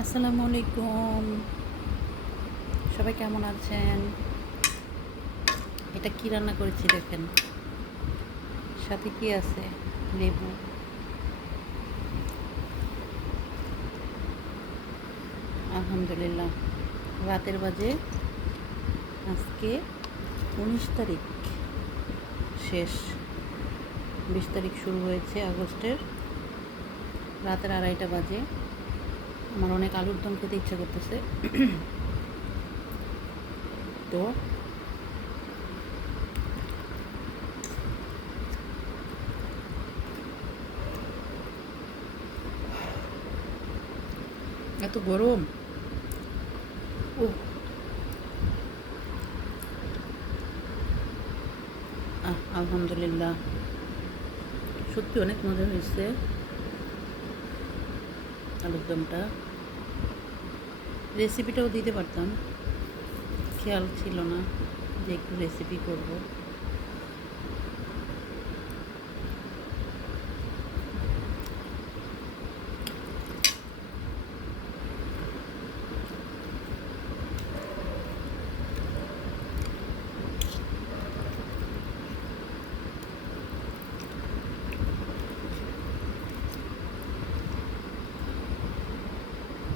আসসালামু আলাইকুম। সবাই কেমন আছেন? এটা কি রান্না করেছি দেখেন। সাথে কি আছে? লেবু। আলহামদুলিল্লাহ। রাতের বাজে আজকে 19 তারিখ, শেষ। 20 তারিখ শুরু হয়েছে আগস্টের। রাতের 2:30 বাজে। আমার অনেক আলুর দম খেতে ইচ্ছা করতেছে। তো এত গরম। ও আলহামদুলিল্লাহ, সত্যি অনেক মজা হয়েছে আলুর দমটা। রেসিপিটাও দিতে পারতাম, খেয়াল ছিল না যে একটু রেসিপি করব।